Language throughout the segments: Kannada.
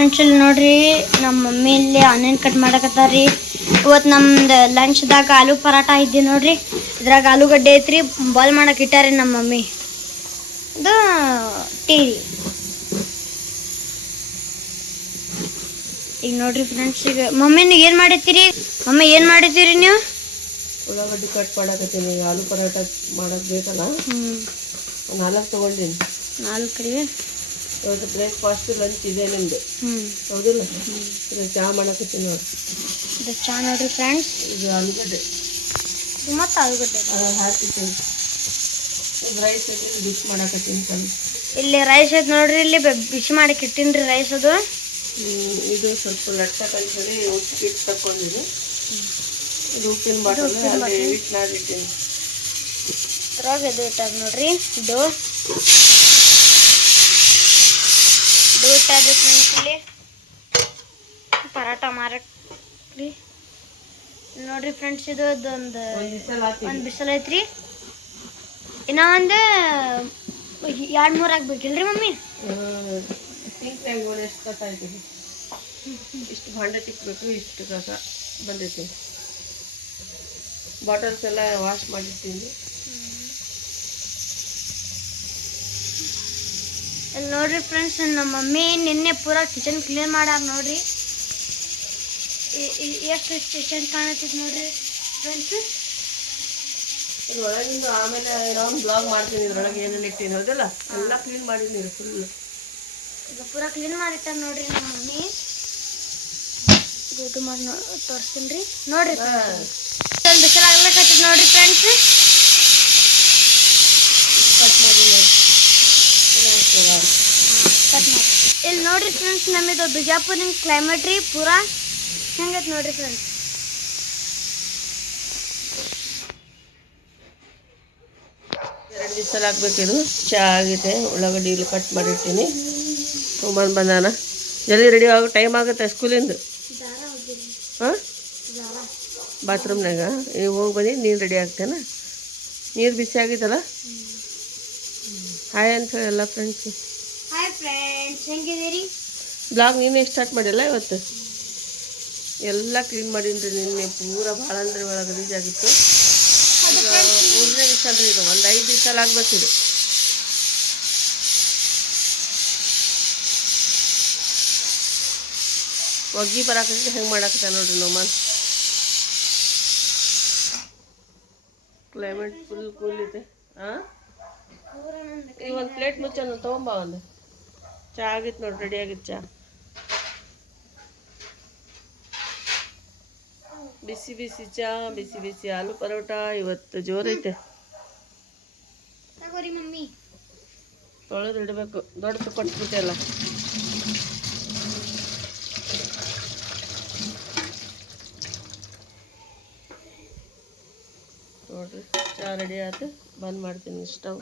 ಫ್ರೆಂಡ್ಸ್ ನೋಡ್ರಿ ನಮ್ಮ ಮಮ್ಮಿ ಇಲ್ಲಿ ಆನಿಯನ್ ಕಟ್ ಮಾಡಕತ್ತಾರ್ರಿ. ಇವತ್ತು ನಮ್ದು ಲಂಚ್ದಾಗ ಆಲೂ ಪರಾಟ ಇದ್ದೀವಿ ನೋಡ್ರಿ. ಇದ್ರಾಗ ಆಲೂಗಡ್ಡೆ ಐತ್ರಿ ಬಾಲ್ ಮಾಡಕ್ಕೆ ಇಟ್ಟಾರಿ ನಮ್ಮ ಮಮ್ಮಿ. ಇದು ಟೀ ಈಗ ನೋಡ್ರಿ ಫ್ರೆಂಡ್ಸ್ ಈಗ ಮಮ್ಮಿ ನೀವು ಏನು ಮಾಡಿರ್ತೀರಿ? ಮಮ್ಮಿ ಏನು ಮಾಡಿರ್ತೀರಿ ನೀವು? ಉಳ್ಳಾಗಡ್ಡಿ ಕಟ್ ಮಾಡಕತ್ತೀನಿ ಈಗ ಆಲೂ ಪರಾಟ ಮಾಡಕ್ ಬೇಕಲ್ಲ? ನಾಲ್ಕು ತೊಗೊಂಡಿನಿ. ನಾಲ್ಕು ರೀ. ಇವತ್ತು ಬ್ರೇಕ್ಫಾಸ್ಟ್ ಲಂಚ್ ಇದೆ ನಿಮ್ದು. ಹ್ಞೂ ಹೌದಿಲ್ಲ ಇದು ಚಹಾ ಮಾಡಕತ್ತೀನಿ ನೋಡಿ. ಇದು ಚಾ ನೋಡ್ರಿ ಫ್ರೆಂಡ್ಸ್ ಇದು ಆಲೂಗಡ್ಡೆ. ಇದು ಮತ್ತು ಆಲೂಗಡ್ಡೆ ಅದು ಹಾಕಿದ್ದೀನಿ ಇದು ರೈಸ್ ಐತಿ ಡಿಶ್ ಮಾಡಕತ್ತೀನಿ ಸ್ವಲ್ಪ ಇಲ್ಲಿ ರೈಸ್ ಐತೆ ನೋಡ್ರಿ ಇಲ್ಲಿ ಬಿಸ್ ಬಿಸಿ ಮಾಡಕ್ಕೆ ಇಟ್ಟಿನ್ರಿ ರೈಸ್ ಅದು. ಇದು ಸ್ವಲ್ಪ ಲಟ್ಟಕ್ಕೆ ಅಂತೇಳಿ ಇಟ್ಟು ತಕ್ಕೊಂಡಿನಿ ಇದು ಉಪ್ಪಿನ ಬಾಟಲ್ ಹಿಟ್ಟು ಇಟ್ಟು ನಾದಿಟ್ಟಿನಿ ಇದ್ರಾಗ ಇದು ಇಟ್ಟಾರ ನೋಡ್ರಿ ಇದು. ಇದು ಇಟ್ಟಾರ್ರಿ ಫ್ರೆಂಡ್ಸ್ ಇಲ್ಲಿ ಪರಾಟ ಮಾರಕ್ರಿ. ನೋಡ್ರಿ ಫ್ರೆಂಡ್ಸ್ ಇದು ಒಂದು ಬಿಸಲ್ ಒಂದು ಬಿಸಿಲು ಐತ್ರಿ ಇನ್ನ ಒಂದು ಎರಡು ಮೂರು ಆಗ್ಬೇಕಿಲ್ರಿ ಮಮ್ಮಿ? ಎಷ್ಟು ಕಸ ಇಷ್ಟು ಭಾಂಡೆ ತಿಕ್ಕಬೇಕು ಇಷ್ಟು ಕಸ ಬಂದೈತಿ ಬಾಟಲ್ಸ್ ಎಲ್ಲ ವಾಶ್ ಮಾಡಿರ್ತೀನಿ ನೋಡ್ರಿ ಫ್ರೆಂಡ್ಸ್ ನಮ್ಮ ಮಮ್ಮಿ ನಿನ್ನೆ ಪೂರ ಕಿಚನ್ ಕ್ಲೀನ್ ಮಾಡ್ಯಾರ ನೋಡ್ರಿ. ಎಷ್ಟು ಕಿಚನ್ ಕಾಣತ್ತಿದ್ ನೋಡ್ರಿ ಫ್ರೆಂಡ್ಸ್ ಇದ್ರೊಳಗಿಂದು ಆಮೇಲೆ ಇನ್ನೊಂದು ಬ್ಲಾಗ್ ಮಾಡ್ತೀನಿ ಇದ್ರೊಳಗೆ ಏನೇನು ಇಟ್ಟಿನಿ ಹೌದಲ್ಲ? ಎಲ್ಲ ಕ್ಲೀನ್ ಮಾಡಿದ್ದೀನಿ ಫುಲ್ ಈಗ ಪೂರಾ ಕ್ಲೀನ್ ಮಾಡಿಟ್ಟಾರ ನೋಡ್ರಿ ನಮ್ಮ ಮಮ್ಮಿ. ಇದು ಮಾಡಿ ತೋರಿಸ್ತೀನಿ ರೀ. ನೋಡ್ರಿ. ಬಿಸಿಲಾಗ್ಲಕತ್ತದ ನೋಡ್ರಿ ಫ್ರೆಂಡ್ಸ್ ಕಟ್ ಮಾಡಿ ಕಟ್ ಮಾಡಿ ಇಲ್ಲಿ ನೋಡ್ರಿ ಫ್ರೆಂಡ್ಸ್ ನಮ್ಮಿದು ಬಿಜಾಪುರಿನ ಕ್ಲೈಮೇಟ್ ರೀ, ಪೂರಾ ಹೆಂಗೈತೆ ನೋಡ್ರಿ ಫ್ರೆಂಡ್ಸ್ ಎರಡು ದಿವಸ ಹಾಕ್ಬೇಕಿದು ಚಹಾ ಆಗಿದೆ, ಉಳ್ಳಾಗಡ್ಡಿ ಇಲ್ಲಿ ಕಟ್ ಮಾಡಿರ್ತೀನಿ. ತೊಗೊಂಬಂದು ಬಂದಾನ. ಜಲ್ದಿ ರೆಡಿ ಆಗೋ ಟೈಮ್ ಆಗುತ್ತೆ ಸ್ಕೂಲಿಂದ ಹಾಂ? ಬಾತ್ರೂಮ್ನಾಗ ಈಗ ಹೋಗಿ ಬಂದು ನೀರು ರೆಡಿ ಆಗ್ತೇನೆ. ನೀರು ಬಿಸಿ ಆಗಿತ್ತಲ್ಲ? ಹಾಯ್ ಅಂತ ಹೇಳಲ್ಲ ಎಲ್ಲ ಫ್ರೆಂಡ್ಸ್ ಹಾಯ್ ಫ್ರೆಂಡ್ಸ್ ಹೆಂಗಿದ್ದೀರಿ? ಬ್ಲಾಗ್ ನೀನೇ ಸ್ಟಾರ್ಟ್ ಮಾಡಿಲ್ಲ ಇವತ್ತು? ಎಲ್ಲ ಕ್ಲೀನ್ ಮಾಡೀನಿ ರೀ ನಿನ್ನೆ ಪೂರ ಭಾಳ ಅಂದ್ರೆ ಭಾಳ ಗಲೀಜ್ ಆಗಿತ್ತು. ಮೂರನೇ ದಿವಸ ಅಂದ್ರೆ ಇದು ಒಂದು ಐದು ದಿವಸ ಇದು. ಒಗ್ಗಿ ಬರಾಕೆ ಹೆಂಗೆ ಮಾಡಾಕತ್ತ ನೋಡ್ರಿ ನಮ್ಮ ಕ್ಲೈಮೇಟ್ ಫುಲ್ ಕೂಲ್ ಇದೆ. ಹಾಂ ಈಗ ಒಂದು ಪ್ಲೇಟ್ ಮುಚ್ಚನ್ನು ತೊಗೊಂಬ ಒಂದು. ಚಹಾ ಆಗಿತ್ತು ನೋಡಿ ರೆಡಿ ಆಗಿತ್ತು ಚಹಾ ಬಿಸಿ ಬಿಸಿ ಚಹಾ ಬಿಸಿ ಬಿಸಿ ಆಲೂ ಪರೋಟ ಇವತ್ತು ಜೋರೈತೆ ತೊಳೆದು ಇಡಬೇಕು. ದೊಡ್ಡದು ಕೊಟ್ಬಿಟ್ಟೆಲ್ಲ ನೋಡ್ರಿ ಚಹಾ ರೆಡಿ ಆಯ್ತು ಬಂದ್ ಮಾಡ್ತೀನಿ ಸ್ಟವ್.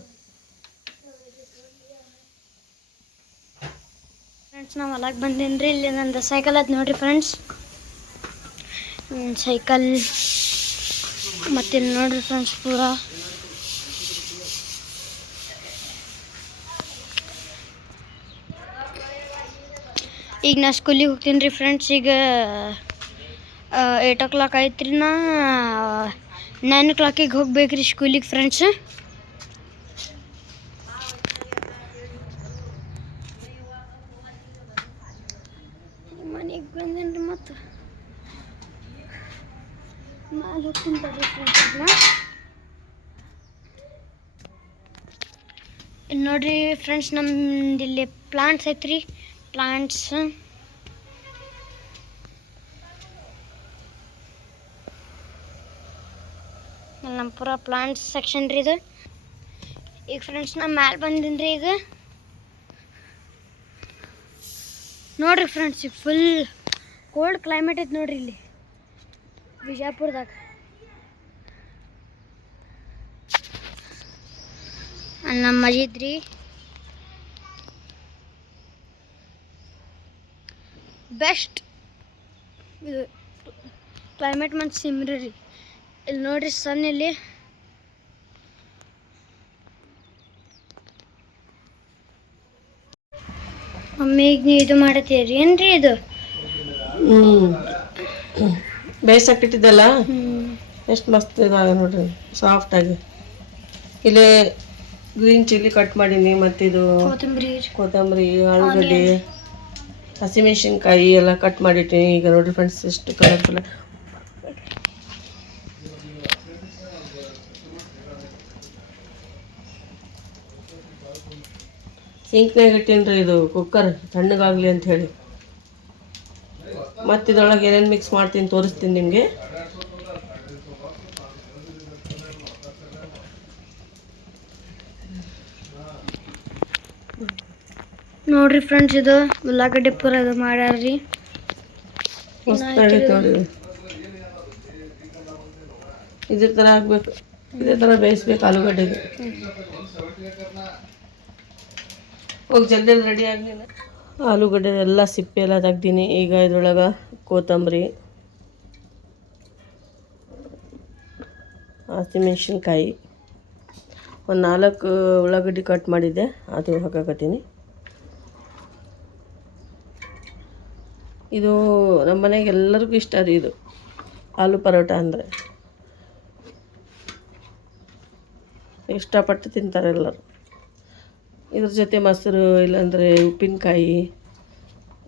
ಫ್ರೆಂಡ್ಸ್ ನಾವು ಹೊಲಕ್ಕೆ ಬಂದೇನಿ ರೀ. ಇಲ್ಲಿ ನಂದು ಸೈಕಲ್ ಅದು ನೋಡ್ರಿ ಫ್ರೆಂಡ್ಸ್ ಸೈಕಲ್ ಮತ್ತೆ ಇಲ್ಲಿ ನೋಡ್ರಿ ಫ್ರೆಂಡ್ಸ್ ಪೂರಾ. ಈಗ ನಾ ಸ್ಕೂಲಿಗೆ ಹೋಗ್ತೀನಿ ರೀ ಫ್ರೆಂಡ್ಸ್ ಈಗ ಏಟ್ ಓ ಕ್ಲಾಕ್ ಐತ್ರಿ ನಾ. ನೈನ್ ಓ ಕ್ಲಾಕಿಗೆ ಹೋಗ್ಬೇಕು ರೀ ಸ್ಕೂಲಿಗೆ ಫ್ರೆಂಡ್ಸ್ ಮನೆಗೆ ಬಂದೇನ್ರಿ ಮತ್ತು ಮ್ಯಾಲೆ ಹೋಗ್ತೀನಿ ಬರ್ರಿ ಫ್ರೆಂಡ್ಸ್ ಇಲ್ಲಿ ನೋಡ್ರಿ ಫ್ರೆಂಡ್ಸ್ ನಮ್ದು ಇಲ್ಲಿ ಪ್ಲಾಂಟ್ಸ್ ಐತ್ರಿ. ಪ್ಲಾಂಟ್ಸ್ ನಮ್ಮ ಪೂರ ಪ್ಲಾಂಟ್ಸ್ ಸೆಕ್ಷನ್ ರೀ ಇದು. ಈಗ ಫ್ರೆಂಡ್ಸ್ ನಾ ಮ್ಯಾಲೆ ಬಂದೀನಿ ರೀ ಈಗ. ನೋಡ್ರಿ ಫ್ರೆಂಡ್ಸ್ ಈಗ ಫುಲ್ ಕೋಲ್ಡ್ ಕ್ಲೈಮೇಟ್ ಐತೆ ನೋಡ್ರಿ ಇಲ್ಲಿ. ಬಿಜಾಪುರದಾಗ. ನಮ್ಮ ಮಜೀದ್ ಬೆಸ್ಟ್. ಇದು ಕ್ಲೈಮೇಟ್ ಮತ್ತು ಸಿಮ್ರಿ ರೀ. ಇಲ್ಲಿ ನೋಡ್ರಿ ಸನ್ ಇಲ್ಲಿ. ಮಮ್ಮಿ ಈಗ ನೀವು ಇದು ಮಾಡತ್ತೀರಿ. ಏನ್ರಿ ಇದು? ಹ್ಮ್. ಎಷ್ಟು ಮಸ್ತ್ ಇದಾಗ ನೋಡ್ರಿ ಸಾಫ್ಟಾಗಿ ಇಲ್ಲಿ ಗ್ರೀನ್ ಚಿಲ್ಲಿ ಕಟ್ ಮಾಡೀನಿ ಮತ್ತಿದು ಕೊತ್ತಂಬರಿ. ಕೊತ್ತಂಬರಿ ಆಲೂಗಡ್ಡೆ. ಹಸಿಮೆಣಸಿನ್ಕಾಯಿ ಎಲ್ಲ ಕಟ್ ಮಾಡಿಟ್ಟಿನಿ. ಈಗ ನೋಡಿ ಫ್ರೆಂಡ್ಸ್ ಎಷ್ಟು ಕಲರ್ಫುಲ್ ಸಿಂಕ್ನಾಗ ಇಟ್ಟೀನಿ ಇದು ಕುಕ್ಕರ್ ತಣ್ಣಗಾಗಲಿ ಅಂತ ಹೇಳಿ. ಮತ್ತು ಇದ್ರೊಳಗೆ ಏನೇನು ಮಿಕ್ಸ್ ಮಾಡ್ತೀನಿ ತೋರಿಸ್ತೀನಿ ನಿಮಗೆ. ನೋಡ್ರಿ ಫ್ರೆಂಡ್ಸ್ ಇದು ಉಳ್ಳಾಗಡ್ಡಿ ಪೂರ ಇದು ಮಾಡ್ಯಾರ್ರಿ. ಇದೇ ಥರ ಆಗ್ಬೇಕು. ಇದೇ ಥರ ಬೇಯಿಸ್ಬೇಕು ಆಲೂಗಡ್ಡೆಗೆ. ಹೋಗಿ ಜಲ್ದಿ ರೆಡಿ ಆಗ್ಲಿಲ್ಲ. ಆಲೂಗಡ್ಡೆ ಎಲ್ಲ ಸಿಪ್ಪೆ ಎಲ್ಲ ತೆಗ್ದೀನಿ. ಈಗ ಇದ್ರೊಳಗೆ ಕೊತ್ತಂಬರಿ ಹಸಿಮೆಣ್ಸಿನ್ಕಾಯಿ ಒಂದು ನಾಲ್ಕು ಉಳ್ಳಾಗಡ್ಡಿ ಕಟ್ ಮಾಡಿದ್ದೆ. ಅದು ಹಾಕಾಕತ್ತೀನಿ. ಇದು ನಮ್ಮ ಮನೆಗೆ ಎಲ್ಲರಿಗೂ ಇಷ್ಟ ರೀ ಇದು. ಆಲೂ ಪರೋಟ ಅಂದರೆ. ಇಷ್ಟಪಟ್ಟು ತಿಂತಾರೆ ಎಲ್ಲರು. ಇದ್ರ ಜೊತೆ ಮೊಸರು, ಇಲ್ಲಾಂದರೆ ಉಪ್ಪಿನಕಾಯಿ,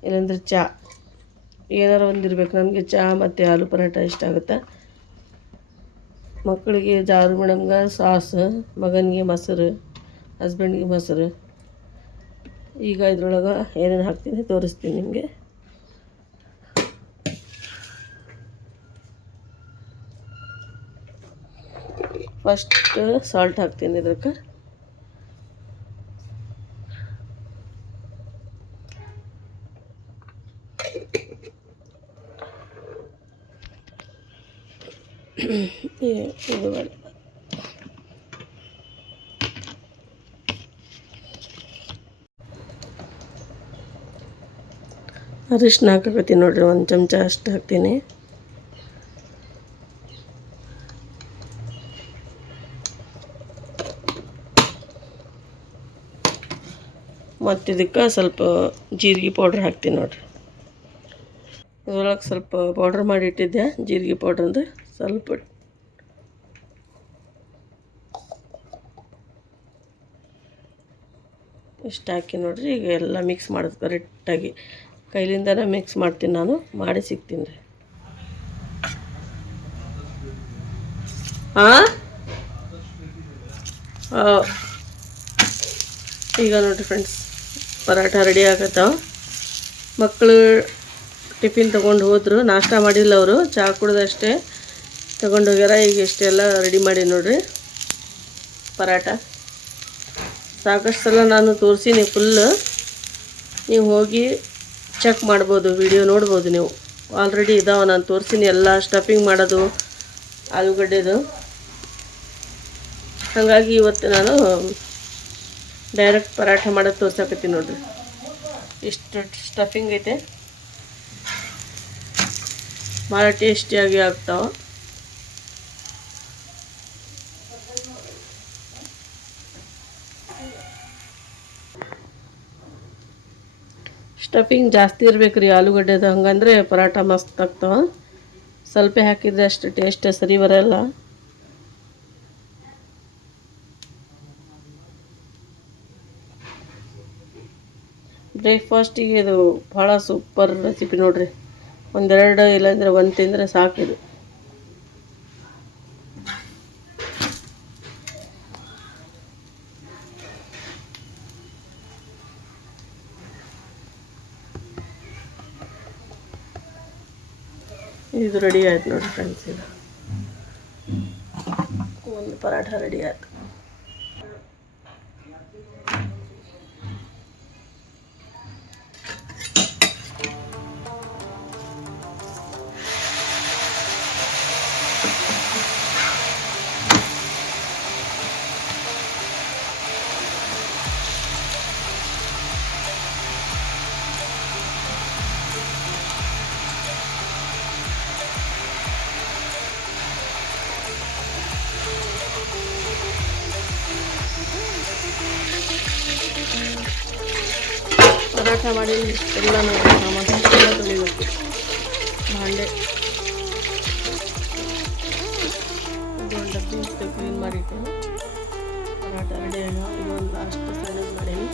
ಇಲ್ಲಾಂದರೆ ಚಾ. ಏನಾರು ಒಂದಿರಬೇಕು ನನಗೆ ಚಾ ಮತ್ತು ಆಲೂ ಪರೋಟ ಇಷ್ಟ ಆಗುತ್ತೆ? ಮಕ್ಕಳಿಗೆ ಜಾರು ಮೇಡಮ್ಗೆ ಸಾಸ್, ಮಗನಿಗೆ ಮೊಸರು, ಹಸ್ಬೆಂಡ್ಗೆ ಮೊಸರು. ಈಗ ಇದ್ರೊಳಗೆ ಏನೇನು ಹಾಕ್ತೀನಿ ತೋರಿಸ್ತೀನಿ ನಿಮಗೆ. ಫಸ್ಟ್ ಸಾಲ್ಟ್ ಹಾಕ್ತೀನಿ ಇದಕ್ಕೆ ಇದು ಬೇಡ ಅರಿಶಿನ ಹಾಕಕತ್ತೀನಿ ನೋಡ್ರಿ ಒಂದು ಚಮಚ ಅಷ್ಟು ಹಾಕ್ತೀನಿ. ಮತ್ತು ಇದಕ್ಕೆ ಸ್ವಲ್ಪ ಜೀರಿಗೆ ಪೌಡ್ರ್ ಹಾಕ್ತೀನಿ ನೋಡ್ರಿ. ಇದ್ರೊಳಗೆ ಸ್ವಲ್ಪ ಪೌಡ್ರ್ ಮಾಡಿ ಇಟ್ಟಿದ್ದೆ, ಜೀರಿಗೆ ಪೌಡ್ರ್ ಅಂದ್ರೆ ಸ್ವಲ್ಪ ಇಷ್ಟು ಹಾಕಿ ನೋಡಿರಿ, ಈಗ ಎಲ್ಲ ಮಿಕ್ಸ್ ಮಾಡೋದು ಕರೆಕ್ಟಾಗಿ ಕೈಲಿಂದನೇ ಮಿಕ್ಸ್ ಮಾಡ್ತೀನಿ ನಾನು, ಮಾಡಿ ಸಿಗ್ತೀನಿ ರೀ. ಹಾಂ ಈಗ ನೋಡಿರಿ ಫ್ರೆಂಡ್ಸ್ ಪರಾಠ ರೆಡಿ ಆಗತ್ತಾವ. ಮಕ್ಕಳು ಟಿಫಿನ್ ತೊಗೊಂಡು ಹೋದರು. ನಾಷ್ಟ ಮಾಡಿಲ್ಲ ಅವರು. ಚಹಾ ಕುಡ್ದಷ್ಟೇ ತೊಗೊಂಡು ಹೋಗ್ಯಾರ. ಈಗ ಇಷ್ಟೆಲ್ಲ ರೆಡಿ ಮಾಡಿ ನೋಡ್ರಿ. ಪರಾಟ ಸಾಕಷ್ಟು ಸಲ ನಾನು ತೋರಿಸೀನಿ ಫುಲ್ಲು ನೀವು ಹೋಗಿ ಚೆಕ್ ಮಾಡ್ಬೋದು ವಿಡಿಯೋ ನೋಡ್ಬೋದು ನೀವು. ಆಲ್ರೆಡಿ ಇದಾವೆ, ನಾನು ತೋರಿಸೀನಿ ಎಲ್ಲ. ಸ್ಟಫಿಂಗ್ ಮಾಡೋದು, ಆಲೂಗಡ್ಡೆದು. ಹಾಗಾಗಿ ಇವತ್ತು ನಾನು ಡೈರೆಕ್ಟ್ ಪರಾಠ ಮಾಡೋದು ತೋರ್ಸಕತ್ತೀನಿ ನೋಡ್ರಿ. ಇಷ್ಟು ಸ್ಟಫಿಂಗ್ ಐತೆ. ಭಾಳ ಟೇಸ್ಟಿಯಾಗಿ ಆಗ್ತಾವೆ. ಸ್ಟಫಿಂಗ್ ಜಾಸ್ತಿ ಇರ್ಬೇಕು ರೀ ಆಲೂಗಡ್ಡೆದು. ಹಂಗಂದ್ರೆ ಪರಾಠ ಮಸ್ತ್ ಆಗ್ತಾವೆ. ಸ್ವಲ್ಪ ಹಾಕಿದ್ರೆ ಅಷ್ಟು ಟೇಸ್ಟ್ ಸರಿ ಬರಲ್ಲ. ಬ್ರೇಕ್ಫಾಸ್ಟಿಗೆ ಇದು ಭಾಳ ಸೂಪರ್ ರೆಸಿಪಿ ನೋಡ್ರಿ. ಒಂದೆರಡು ಇಲ್ಲಾಂದ್ರೆ ಒಂದು ತಿಂದರೆ ಸಾಕಿದು ಇದು. ರೆಡಿ ಆಯ್ತು ನೋಡಿ ಫ್ರೆಂಡ್ಸ್ ಇದು. ಒಂದು ಪರಾಠ ರೆಡಿ ಆಯ್ತು. ಪರಾಠ ಮಾಡಿ ಎಲ್ಲ ಸಾಮಾನು ಎಲ್ಲ ತೊಳಿಬೇಕು. ಭಾಂಡೆ. ಇದೊಂದು ಡಬ್ಬಿ ಇಷ್ಟು ಕ್ಲೀನ್ ಮಾಡಿಟ್ಟು ಪರಾಠ ರೆಡಿ ಆಗ ಇದೊಂದು ಲಾಸ್ಟ್ ಸಣ್ಣದು ಮಾಡೀನಿ.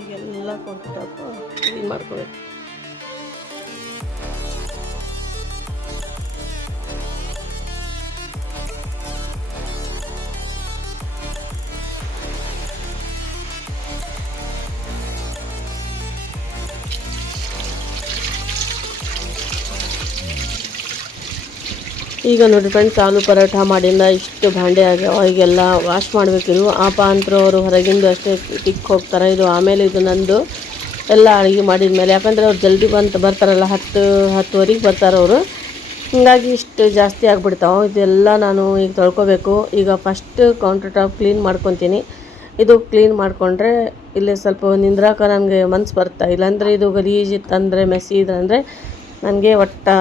ಈಗೆಲ್ಲ ಟಾಪ್ ಕ್ಲೀನ್ ಮಾಡ್ಕೋಬೇಕು. ಈಗ ನೋಡಿ ಫ್ರೆಂಡ್ಸ್ ಆಲೂ ಪರೋಟ ಮಾಡಿಂದ ಇಷ್ಟು ಭಾಂಡೆ ಆಗ್ಯಾವ ಈಗೆಲ್ಲ ವಾಶ್ ಮಾಡಬೇಕಿರು ಆಪ ಅಂತರು ಅವರು ಹೊರಗಿಂದು ಅಷ್ಟೇ ಟಿಕ್ ಹೋಗ್ತಾರೆ. ಇದು ಆಮೇಲೆ ಇದು ನಂದು ಎಲ್ಲ ಅಡುಗೆ ಮಾಡಿದ ಮೇಲೆ ಯಾಕಂದರೆ ಅವ್ರು ಜಲ್ದಿ ಬಂತು ಬರ್ತಾರಲ್ಲ, ಹತ್ತು, ಹತ್ತುವರೆಗೆ ಬರ್ತಾರೆ ಅವರು. ಹೀಗಾಗಿ ಇಷ್ಟು ಜಾಸ್ತಿ ಆಗಿಬಿಡ್ತಾವೆ. ಇದೆಲ್ಲ ನಾನು ಈಗ ತೊಳ್ಕೊಬೇಕು. ಈಗ ಫಸ್ಟ್ ಕೌಂಟರ್ ಟಾಪ್ ಕ್ಲೀನ್ ಮಾಡ್ಕೊತೀನಿ. ಇದು ಕ್ಲೀನ್ ಮಾಡಿಕೊಂಡ್ರೆ ಇಲ್ಲಿ ಸ್ವಲ್ಪ ನಿಂದ್ರಾಕ ನನಗೆ ಮನ್ಸು ಬರ್ತಾ ಇಲ್ಲಾಂದರೆ ಇದು ಗಲೀಜು ಇತ್ತಂದರೆ ಮೆಸ್ಸಿ ಇದಂದರೆ ನನಗೆ ಒಟ್ಟು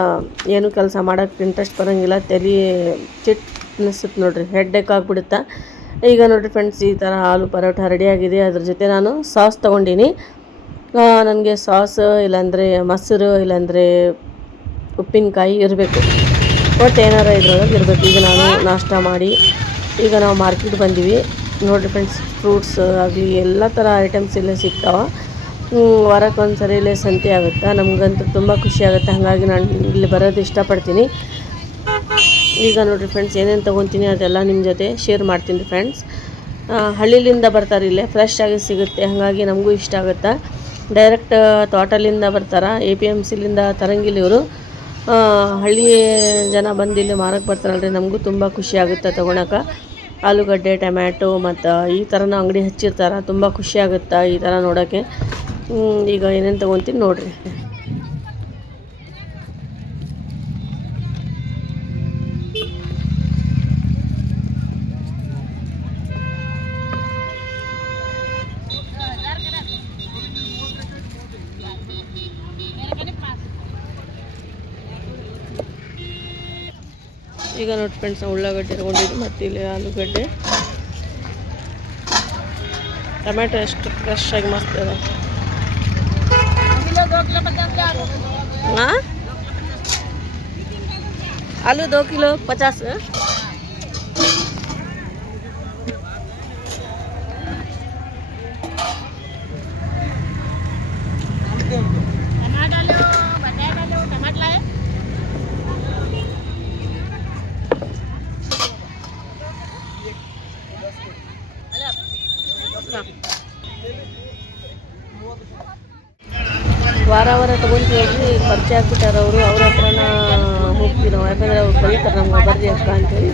ಏನು ಕೆಲಸ ಮಾಡೋಕ್ಕೆ ಇಂಟ್ರೆಸ್ಟ್ ಬರೋಂಗಿಲ್ಲ, ತಲೆ ಚಿಟ್ ಅನಿಸುತ್ತೆ ಹೆಡ್ ಹೆಡ್ಡೇಕ್ ಆಗಿಬಿಡುತ್ತೆ. ಈಗ ನೋಡಿರಿ ಫ್ರೆಂಡ್ಸ್ ಈ ಥರ ಆಲೂ ಪರೋಟ ರೆಡಿಯಾಗಿದೆ ಅದ್ರ ಜೊತೆ ನಾನು ಸಾಸ್ ತೊಗೊಂಡೀನಿ. ನನಗೆ ಸಾಸ್ ಇಲ್ಲಾಂದರೆ ಮೊಸರು, ಇಲ್ಲಾಂದರೆ ಉಪ್ಪಿನಕಾಯಿ ಇರಬೇಕು. ಒಟ್ಟು ಏನಾರ ಇದ್ರೊಳಗೆ ಇರಬೇಕು. ಈಗ ನಾನು ನಾಷ್ಟ ಮಾಡಿ, ಈಗ ನಾವು ಮಾರ್ಕೆಟ್ ಬಂದೀವಿ. ನೋಡಿರಿ ಫ್ರೆಂಡ್ಸ್ ಫ್ರೂಟ್ಸ್ ಆಗಲಿ, ಎಲ್ಲ ಥರ ಐಟಮ್ಸ್ ಇಲ್ಲೇ ಸಿಗ್ತಾವೆ. ವಾರಕ್ಕೆ ಒಂದು ಸರಿ ಇಲ್ಲೇ ಸಂತೆ ಆಗುತ್ತೆ? ನಮಗಂತೂ ತುಂಬ ಖುಷಿ ಆಗುತ್ತೆ. ಹಾಗಾಗಿ ನಾನು ಇಲ್ಲಿ ಬರೋದು ಇಷ್ಟಪಡ್ತೀನಿ. ಈಗ ನೋಡಿರಿ ಫ್ರೆಂಡ್ಸ್ ಏನೇನು ತೊಗೊತೀನಿ ಅದೆಲ್ಲ ನಿಮ್ಮ ಜೊತೆ ಶೇರ್ ಮಾಡ್ತೀನಿ ಫ್ರೆಂಡ್ಸ್ ಹಳ್ಳಿಲಿಂದ ಬರ್ತಾರೆ ಇಲ್ಲೇ. ಫ್ರೆಶ್ ಆಗಿ ಸಿಗುತ್ತೆ. ಹಾಗಾಗಿ ನಮಗೂ ಇಷ್ಟ ಆಗುತ್ತೆ? ಡೈರೆಕ್ಟ್ ತೋಟಲಿಂದ ಬರ್ತಾರೆ? ಎ ಪಿ ಎಂ ಸಿಲಿಂದ ತರಂಗಿಲ್ಲ ಹಳ್ಳಿ ಜನ ಬಂದು ಇಲ್ಲಿ ಮಾರಕ್ಕೆ ಬರ್ತಾರಲ್ರಿ. ನಮಗೂ ತುಂಬ ಖುಷಿ ಆಗುತ್ತೆ ತೊಗೊಳಕ್ಕೆ ಆಲೂಗಡ್ಡೆ, ಟೊಮ್ಯಾಟೊ ಮತ್ತು ಈ ಥರನೂ ಅಂಗಡಿ ಹಚ್ಚಿರ್ತಾರೆ. ತುಂಬ ಖುಷಿ ಆಗುತ್ತೆ ಈ ಥರ ನೋಡೋಕ್ಕೆ? ಈಗ ಏನೇನು ತೊಗೊತೀನಿ ನೋಡಿರಿ. ಈಗ ನೋಡಿ ಫ್ರೆಂಡ್ಸ್ ಉಳ್ಳಾಗಡ್ಡೆ ತೊಗೊಂಡಿದ್ದು ಮತ್ತು ಇಲ್ಲಿ ಆಲೂಗಡ್ಡೆ. ಟೊಮ್ಯಾಟೊ ಎಷ್ಟು ಫ್ರೆಶ್ ಆಗಿ ಮಸ್ತ್ ಅದ हाँ? आलू दो किलो पचास ವಾರ ವಾರ ತೊಗೊಂತೀವಿ ಪರಿಚಯ ಆಗ್ಬಿಟ್ಟಾರ ಅವರು. ಅವ್ರ ಹತ್ರನ ಹೋಗ್ತೀವಿ ನಾವು. ಯಾಕಂದ್ರೆ ಅವ್ರು ಕಲಿತಾರೆ ನಮ್ಗೆ ಬರ್ರಿ ಅಕ್ಕ ಅಂತೇಳಿ.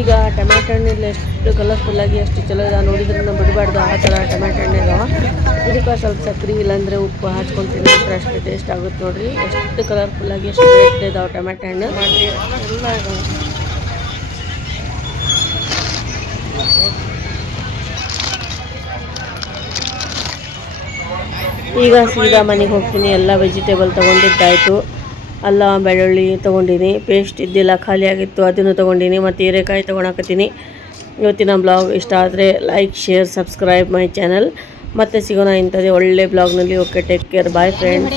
ಈಗ ಟೊಮ್ಯಾಟೊ ಹಣ್ಣಿಲ್ಲ ಎಷ್ಟು ಕಲರ್ಫುಲ್ಲಾಗಿ ಎಷ್ಟು ಚಲೋ ಇದಾವೆ ನೋಡಿದ್ರೆ ಬಿಡಬಾರ್ದು. ಆ ಥರ ಟೊಮ್ಯಾಟೊ ಹಣ್ಣು ಇದಾವೆ. ಇದಕ್ಕೆ ಸ್ವಲ್ಪ ಸಕ್ರೆ, ಇಲ್ಲಾಂದರೆ ಉಪ್ಪು ಹಚ್ಕೊಂಡು ತಿನ್ನೋದ್ರೆ ಅಷ್ಟು ಟೇಸ್ಟ್ ಆಗುತ್ತೆ ನೋಡಿರಿ. ಎಷ್ಟು ಕಲರ್ಫುಲ್ಲಾಗಿ ಎಷ್ಟು ರೇಟ್ ಇದಾವೆ ಟೊಮ್ಯಾಟೊ ಹಣ್ಣು. ಮಾಡಿ ಎಲ್ಲ ಈಗ ಸೀದಾ ಮನೆಗೆ ಹೋಗ್ತೀನಿ. ಎಲ್ಲ ವೆಜಿಟೇಬಲ್ ತೊಗೊಂಡಿದ್ದಾಯಿತು. ಅಲ್ಲ, ಬೆಳ್ಳುಳ್ಳಿ ತೊಗೊಂಡಿನಿ. ಪೇಸ್ಟ್ ಇದ್ದಿಲ್ಲ, ಖಾಲಿ ಆಗಿತ್ತು. ಅದನ್ನು ತೊಗೊಂಡಿನಿ. ಮತ್ತು ಹೀರೆಕಾಯಿ ತೊಗೊಳಕತ್ತೀನಿ ಇವತ್ತಿನ ಬ್ಲಾಗ್ ಇಷ್ಟ ಆದರೆ like share subscribe my channel ಮತ್ತೆ ಸಿಗೋಣ ಇಂಥದ್ದೇ ಒಳ್ಳೆ ಬ್ಲಾಗ್ನಲ್ಲಿ okay take care bye friends